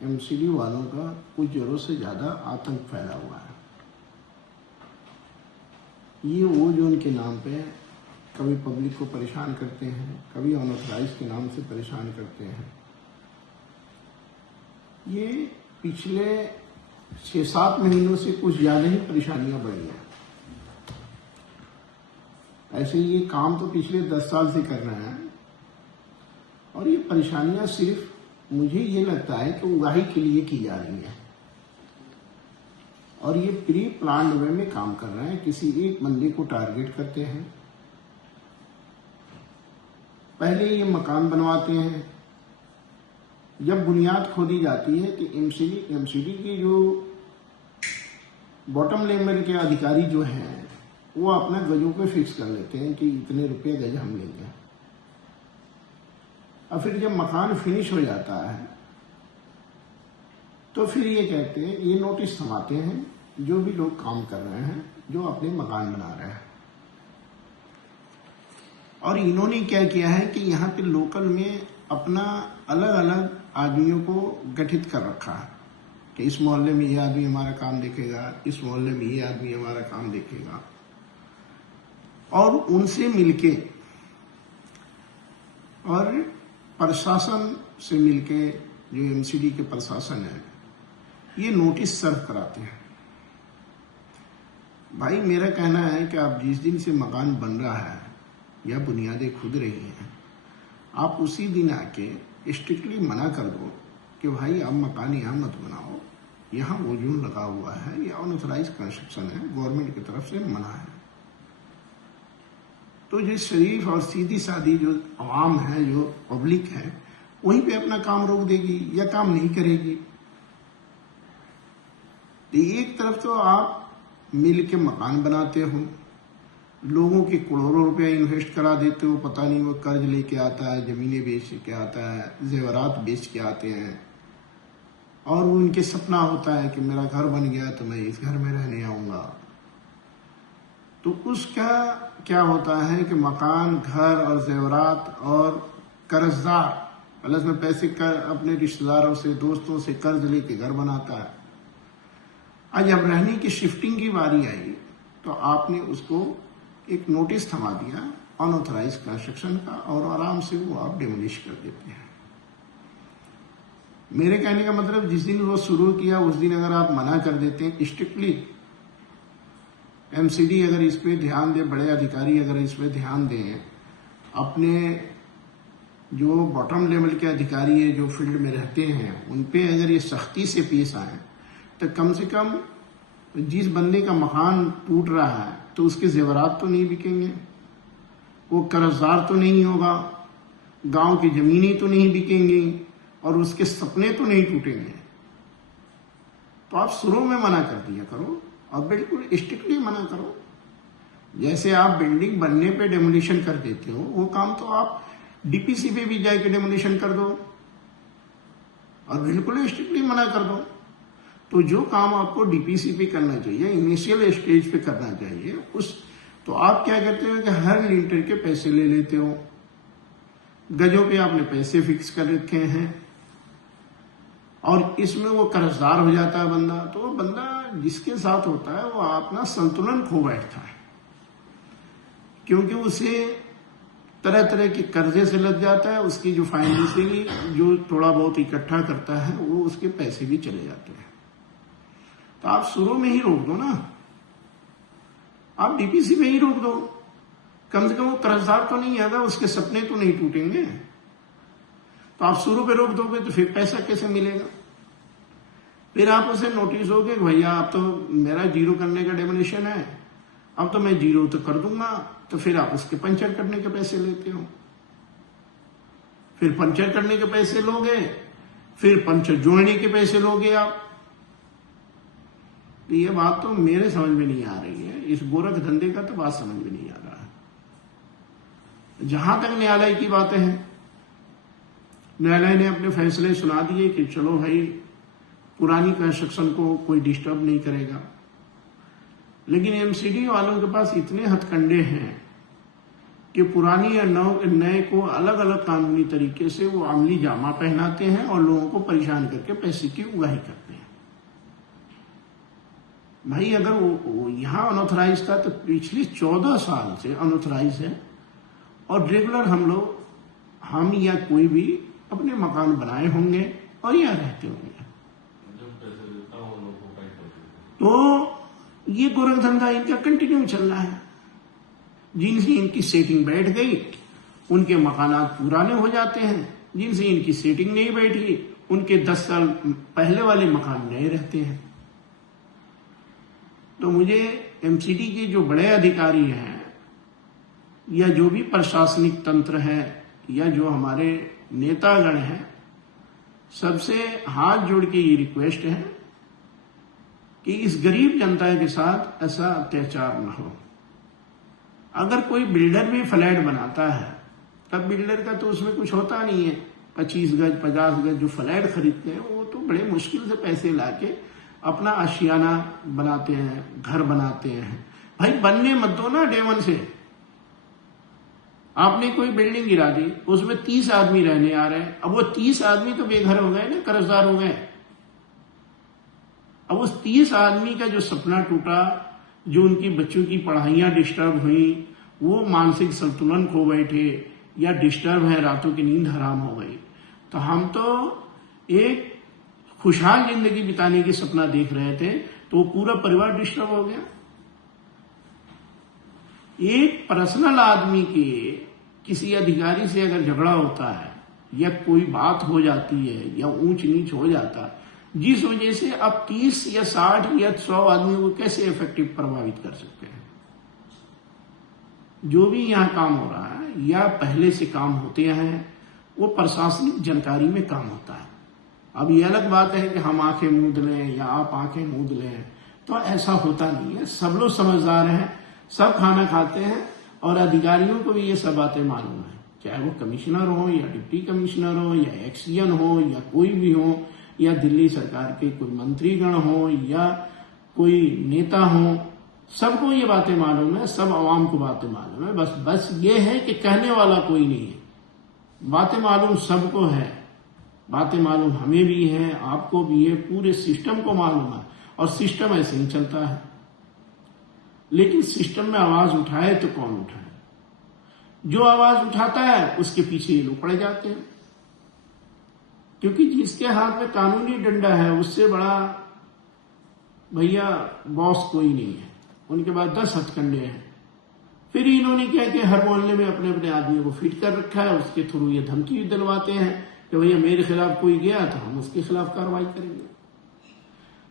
MCD वालों का कुछ ज़रूरत से ज़्यादा आतंक फैला हुआ है। ये वो जो उनके नाम पे कभी पब्लिक को परेशान करते हैं, कभी अनऑथराइज के नाम से परेशान करते हैं। ये पिछले 6-7 महीनों से कुछ ज़्यादा ही परेशानियां बढ़ी हैं। ऐसे ये काम तो पिछले 10 साल से कर रहे हैं और ये परेशानियां सिर्फ मुझे ये लगता है कि उगाही के लिए की जा रही है और ये प्री प्लान्ड वे में काम कर रहे हैं। किसी एक बंदे को टारगेट करते हैं, पहले ये मकान बनवाते हैं, जब बुनियाद खोदी जाती है कि एमसीडी के जो बॉटम लेवल के अधिकारी जो हैं वो अपना गजों पे फिक्स कर लेते हैं कि इतने रुपए गज हम लेंगे। और फिर जब मकान फिनिश हो जाता है तो फिर ये कहते हैं, ये नोटिस थमाते हैं जो भी लोग काम कर रहे हैं, जो अपने मकान बना रहे हैं। और इन्होंने क्या किया है कि यहाँ पे लोकल में अपना अलग अलग आदमियों को गठित कर रखा है कि इस मोहल्ले में ये आदमी हमारा काम देखेगा, इस मोहल्ले में ये आदमी हमारा काम देखेगा। और उनसे मिलके और प्रशासन से मिलके, जो एमसीडी के प्रशासन है, ये नोटिस सर्व कराते हैं। भाई मेरा कहना है कि आप जिस दिन से मकान बन रहा है या बुनियादें खुद रही हैं, आप उसी दिन आके स्ट्रिक्टली मना कर दो कि भाई आप मकान यहाँ मत बनाओ, यहाँ ओजोन लगा हुआ है, या अनऑथराइज कंस्ट्रक्शन है, गवर्नमेंट की तरफ से मना है। तो जो शरीफ और सीधी सादी जो आवाम है, जो पब्लिक है, वहीं पे अपना काम रोक देगी या काम नहीं करेगी। तो एक तरफ तो आप मिल के मकान बनाते हो, लोगों के करोड़ों रुपया इन्वेस्ट करा देते हो, पता नहीं वो कर्ज लेके आता है, जमीनें बेच के आता है, जेवरात बेच के आते हैं, और उनके सपना होता है कि मेरा घर बन गया तो मैं इस घर में रहने आऊंगा। तो उसका क्या होता है कि मकान, घर और जेवरात और कर्जदार प्लस में पैसे कर अपने रिश्तेदारों से, दोस्तों से कर्ज लेके घर बनाता है। आज जब रहने की शिफ्टिंग की बारी आई तो आपने उसको एक नोटिस थमा दिया अनऑथराइज कंस्ट्रक्शन का, और आराम से वो आप डिमोलिश कर देते हैं। मेरे कहने का मतलब, जिस दिन वो शुरू किया उस दिन अगर आप मना कर देते हैं स्ट्रिक्टली, एमसीडी अगर इस पे ध्यान दे, बड़े अधिकारी अगर इस पे ध्यान दें, अपने जो बॉटम लेवल के अधिकारी है जो फील्ड में रहते हैं, उन पे अगर ये सख्ती से पेश आए तो कम से कम जिस बंदे का मकान टूट रहा है तो उसके जेवरात तो नहीं बिकेंगे, वो कर्जदार तो नहीं होगा, गांव की जमीनें तो नहीं बिकेंगी, और उसके सपने तो नहीं टूटेंगे। तो आप शुरू में मना कर दिया करो और बिल्कुल स्ट्रिक्टली मना करो। जैसे आप बिल्डिंग बनने पे डेमोलिशन कर देते हो, वो काम तो आप डीपीसी पे भी जाके डेमोलिशन कर दो और बिल्कुल स्ट्रिक्टली मना कर दो। तो जो काम आपको डीपीसी पे करना चाहिए, इनिशियल स्टेज पे करना चाहिए, उस तो आप क्या करते हो कि हर लिंटर के पैसे ले लेते हो, गजों पे आपने पैसे फिक्स कर रखे हैं, और इसमें वो कर्जदार हो जाता है बंदा। तो वो बंदा जिसके साथ होता है वो अपना संतुलन खो बैठता है, क्योंकि उसे तरह तरह के कर्जे से लग जाता है, उसकी जो फाइनेंशियली जो थोड़ा बहुत इकट्ठा करता है वो उसके पैसे भी चले जाते हैं। तो आप शुरू में ही रोक दो ना, आप डीपीसी में ही रोक दो, कम से कम वो कर्जदार तो नहीं आएगा, उसके सपने तो नहीं टूटेंगे। तो आप शुरू पे रोक दोगे तो फिर पैसा कैसे मिलेगा? फिर आप उसे नोटिस दोगे भैया अब तो मेरा जीरो करने का डेमोलिशन है, अब तो मैं जीरो तो कर दूंगा, तो फिर आप उसके पंचर करने के पैसे लेते हो। फिर पंचर करने के पैसे लोगे, फिर पंचर जोड़ने के पैसे लोगे आप। तो ये बात तो मेरे समझ में नहीं आ रही है, इस गोरख धंधे का तो बात समझ में नहीं आ रहा है। जहां तक न्यायालय की बातें हैं, न्यायालय ने अपने फैसले सुना दिए कि चलो भाई पुरानी कंस्ट्रक्शन को कोई डिस्टर्ब नहीं करेगा, लेकिन एमसीडी वालों के पास इतने हथकंडे हैं कि पुरानी या नए को अलग अलग कानूनी तरीके से वो अमली जामा पहनाते हैं और लोगों को परेशान करके पैसे की उगाही करते हैं। भाई अगर वो यहाँ अनऑथराइज था तो पिछले 14 साल से अनऑथराइज है, और रेगुलर हम या कोई भी अपने मकान बनाए होंगे और यहाँ रहते होंगे। तो ये गोरख धंधा इनका कंटिन्यू चल रहा है। जिनसे इनकी सेटिंग बैठ गई उनके मकानात पुराने हो जाते हैं, जिनसे इनकी सेटिंग नहीं बैठी उनके 10 साल पहले वाले मकान नए रहते हैं। तो मुझे एमसीडी के जो बड़े अधिकारी हैं या जो भी प्रशासनिक तंत्र है या जो हमारे नेतागण हैं, सबसे हाथ जोड़ के ये रिक्वेस्ट है कि इस गरीब जनता के साथ ऐसा अत्याचार न हो। अगर कोई बिल्डर भी फ्लैट बनाता है तब बिल्डर का तो उसमें कुछ होता नहीं है। 25 गज 50 गज जो फ्लैट खरीदते हैं वो तो बड़े मुश्किल से पैसे लाके अपना आशियाना बनाते हैं, घर बनाते हैं। भाई बनने मत दो ना डे वन से। आपने कोई बिल्डिंग गिरा दी, उसमें 30 आदमी रहने आ रहे हैं, अब वो 30 आदमी तो बेघर हो गए ना, कर्जदार हो गए। अब उस 30 आदमी का जो सपना टूटा, जो उनकी बच्चों की पढ़ाइयां डिस्टर्ब हुई, वो मानसिक संतुलन खो बैठे या डिस्टर्ब है, रातों की नींद हराम हो गई, तो हम तो एक खुशहाल जिंदगी बिताने की सपना देख रहे थे, तो पूरा परिवार डिस्टर्ब हो गया। एक पर्सनल आदमी के किसी अधिकारी से अगर झगड़ा होता है या कोई बात हो जाती है या ऊंच नीच हो जाता है, जिस वजह से अब 30 या 60 या 100 आदमियों को कैसे इफेक्टिव प्रभावित कर सकते हैं। जो भी यहाँ काम हो रहा है या पहले से काम होते हैं वो प्रशासनिक जानकारी में काम होता है। अब ये अलग बात है कि हम आंखें मूंद लें या आप आंखें मूंद लें, तो ऐसा होता नहीं है। सब लोग समझदार हैं, सब खाना खाते हैं और अधिकारियों को भी ये सब बातें मालूम है, चाहे वो कमिश्नर हो या डिप्टी कमिश्नर हो या एक्सीएन हो या कोई भी हो या दिल्ली सरकार के कोई मंत्रीगण हो या कोई नेता हो, सबको ये बातें मालूम है, सब आवाम को बातें मालूम है। बस ये है कि कहने वाला कोई नहीं है। बातें मालूम सबको है, बातें मालूम हमें भी है, आपको भी है, पूरे सिस्टम को मालूम है और सिस्टम ऐसे ही चलता है। लेकिन सिस्टम में आवाज उठाए तो कौन उठाए? जो आवाज उठाता है उसके पीछे ये लोग पड़ जाते हैं, क्योंकि जिसके हाथ में कानूनी डंडा है उससे बड़ा भैया बॉस कोई नहीं है। उनके बाद 10 हथकंडे हैं। फिर इन्होंने क्या कि हर मोहल्ले में अपने अपने आदमियों को फिट कर रखा है, उसके थ्रू ये धमकी दिलवाते हैं कि भैया मेरे खिलाफ कोई गया तो हम उसके खिलाफ कार्रवाई करेंगे।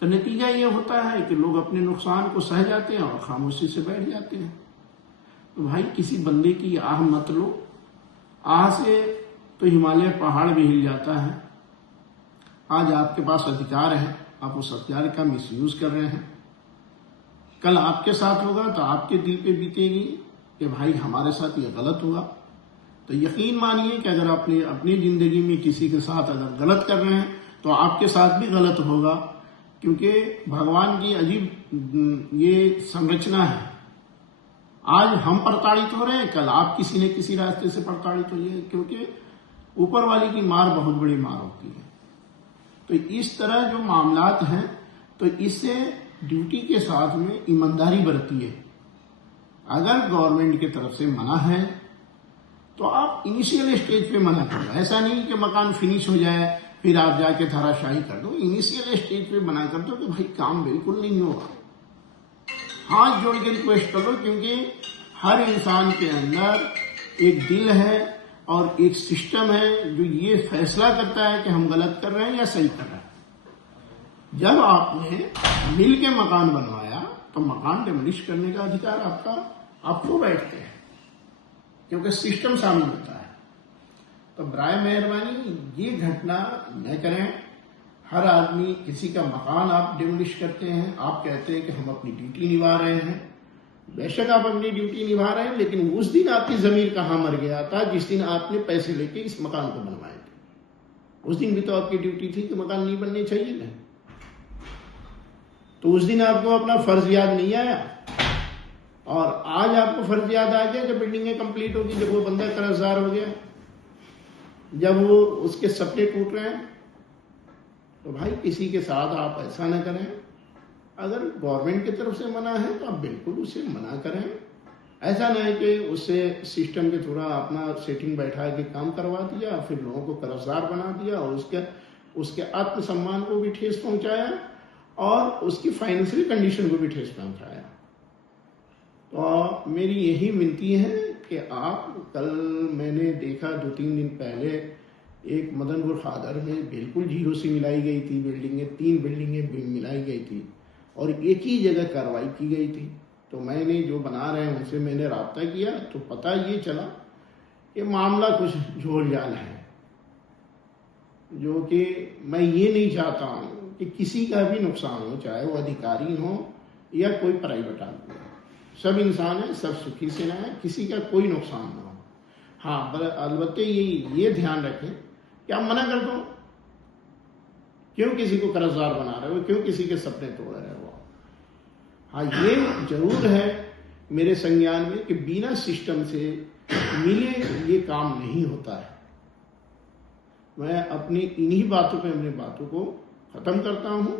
तो नतीजा ये होता है कि लोग अपने नुकसान को सह जाते हैं और खामोशी से बैठ जाते हैं। तो भाई किसी बंदे की आह मत लो। आह से तो हिमालय पहाड़ भी हिल जाता है। आज आपके पास अधिकार है, आप उस अधिकार का मिसयूज कर रहे हैं। कल आपके साथ होगा तो आपके दिल पे बीतेगी कि भाई हमारे साथ ये गलत हुआ। तो यकीन मानिए कि अगर आपने अपनी जिंदगी में किसी के साथ अगर गलत कर रहे हैं तो आपके साथ भी गलत होगा, क्योंकि भगवान की अजीब ये संरचना है। आज हम प्रताड़ित हो रहे हैं, कल आप किसी न किसी रास्ते से प्रताड़ित होइए, क्योंकि ऊपर वाले की मार बहुत बड़ी मार होती है। तो इस तरह जो मामलात हैं, तो इससे ड्यूटी के साथ में ईमानदारी बरतिए। अगर गवर्नमेंट की तरफ से मना है तो आप इनिशियल स्टेज पे मना करो। ऐसा नहीं कि मकान फिनिश हो जाए फिर आप जाके धराशाही कर दो। इनिशियल स्टेज पे मना कर दो कि भाई काम बिल्कुल नहीं होगा। हाथ जोड़ के रिक्वेस्ट करो, क्योंकि हर इंसान के अंदर एक दिल है और एक सिस्टम है जो ये फैसला करता है कि हम गलत कर रहे हैं या सही कर रहे हैं। जब आपने मिल के मकान बनवाया तो मकान डिमोलिश करने का अधिकार आप खो बैठते हैं, क्योंकि सिस्टम सामने होता है। तो बराए मेहरबानी ये घटना न करें। हर आदमी किसी का मकान आप डिमोलिश करते हैं, आप कहते हैं कि हम अपनी ड्यूटी निभा रहे हैं। बेशक आप अपनी ड्यूटी निभा रहे हैं, लेकिन उस दिन आपकी जमीर कहाँ मर गया था जिस दिन आपने पैसे लेके इस मकान को बनवाए थे? उस दिन भी तो आपकी ड्यूटी थी कि मकान नहीं बनने चाहिए ना। तो उस दिन आपको अपना फर्ज याद नहीं आया और आज आपको फर्ज याद आ गया जब बिल्डिंगें कंप्लीट होगी, जब वो बंदा कर्जदार हो गया, जब वो उसके सपने टूट रहे हैं। तो भाई किसी के साथ आप ऐसा ना करें। अगर गवर्नमेंट की तरफ से मना है तो आप बिल्कुल उसे मना करें। ऐसा ना है कि उससे सिस्टम के थोड़ा अपना सेटिंग बैठा के काम करवा दिया, फिर लोगों को कर्जदार बना दिया और उसके आत्मसम्मान को भी ठेस पहुंचाया और उसकी फाइनेंशियल कंडीशन को भी ठेस पहुंचाया। तो मेरी यही विनती है कि आप, कल मैंने देखा 2-3 दिन पहले एक मदनपुर खादर में बिल्कुल जीरो से मिलाई गई थी बिल्डिंगें, 3 बिल्डिंगें मिलाई गई थी और एक ही जगह कार्रवाई की गई थी। तो मैंने जो बना रहे हैं उनसे मैंने राब्ता किया तो पता ये चला कि मामला कुछ झोल झाल है, जो कि मैं ये नहीं चाहता हूँ कि किसी का भी नुकसान हो, चाहे वो अधिकारी हो या कोई प्राइवेट आदमी हो। सब इंसान है, सब सुखी से रहें, किसी का कोई नुकसान ना हो। हाँ, अलबत्ते ये ध्यान रखें कि आप मना कर दो, क्यों किसी को कर्जदार बना रहे हो, क्यों किसी के सपने तोड़ रहे हो। हाँ, ये जरूर है मेरे संज्ञान में कि बिना सिस्टम से मिले ये काम नहीं होता है। मैं अपनी इन्हीं बातों पे अपनी बातों को खत्म करता हूँ।